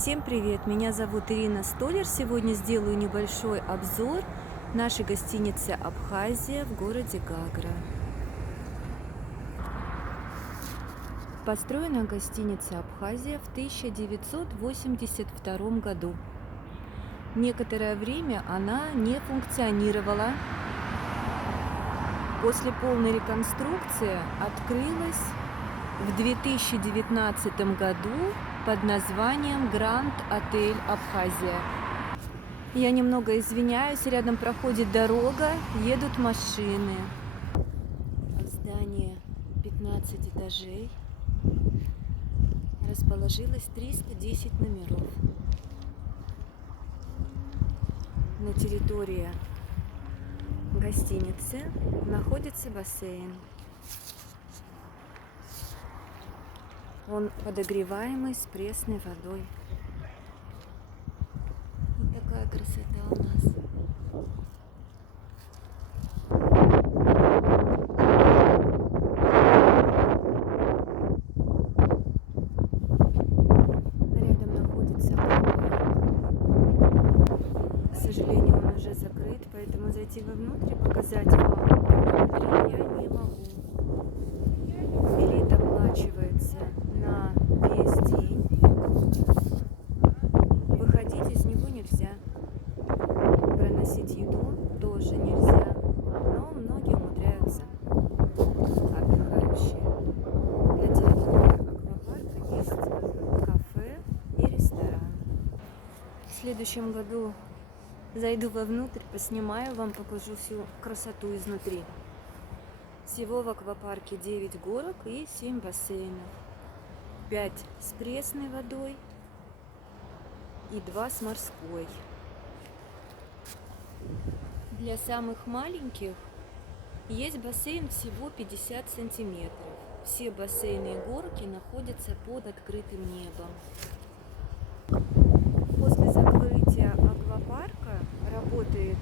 Всем привет! Меня зовут Ирина Столер. Сегодня сделаю небольшой обзор нашей гостиницы «Абхазия» в городе Гагра. Построена гостиница «Абхазия» в 1982 году. Некоторое время она не функционировала. После полной реконструкции открылась в 2019 году под названием Гранд Отель Абхазия. Я немного извиняюсь, рядом проходит дорога, едут машины. Здание 15 этажей. Расположилось 310 номеров. На территории гостиницы находится бассейн. Он подогреваемый с пресной водой. Вот такая красота у нас. Рядом находится аквапарк. К сожалению, он уже закрыт, поэтому зайти вовнутрь и показать вам внутри я не могу. Билет оплачивается на весь день. Выходить из него нельзя. Проносить еду тоже нельзя. Но многие умудряются, отдыхающие. На территории аквапарка есть кафе и ресторан. В следующем году зайду вовнутрь, поснимаю вам, покажу всю красоту изнутри. Всего в аквапарке 9 горок и 7 бассейнов. 5 с пресной водой и 2 с морской. Для самых маленьких есть бассейн всего 50 сантиметров. Все бассейны и горки находятся под открытым небом. После закрытия аквапарка работает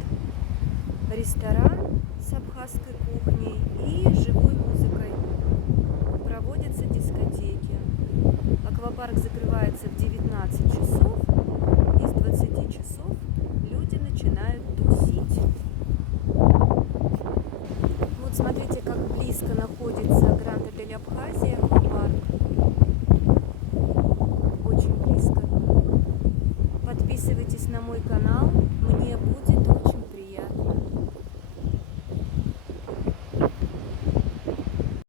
ресторан с абхазской кухней и живой музыкой. Проводятся дискотеки. Аквапарк закрывается в 19 часов. И с 20 часов люди начинают тусить. Вот смотрите, как близко находится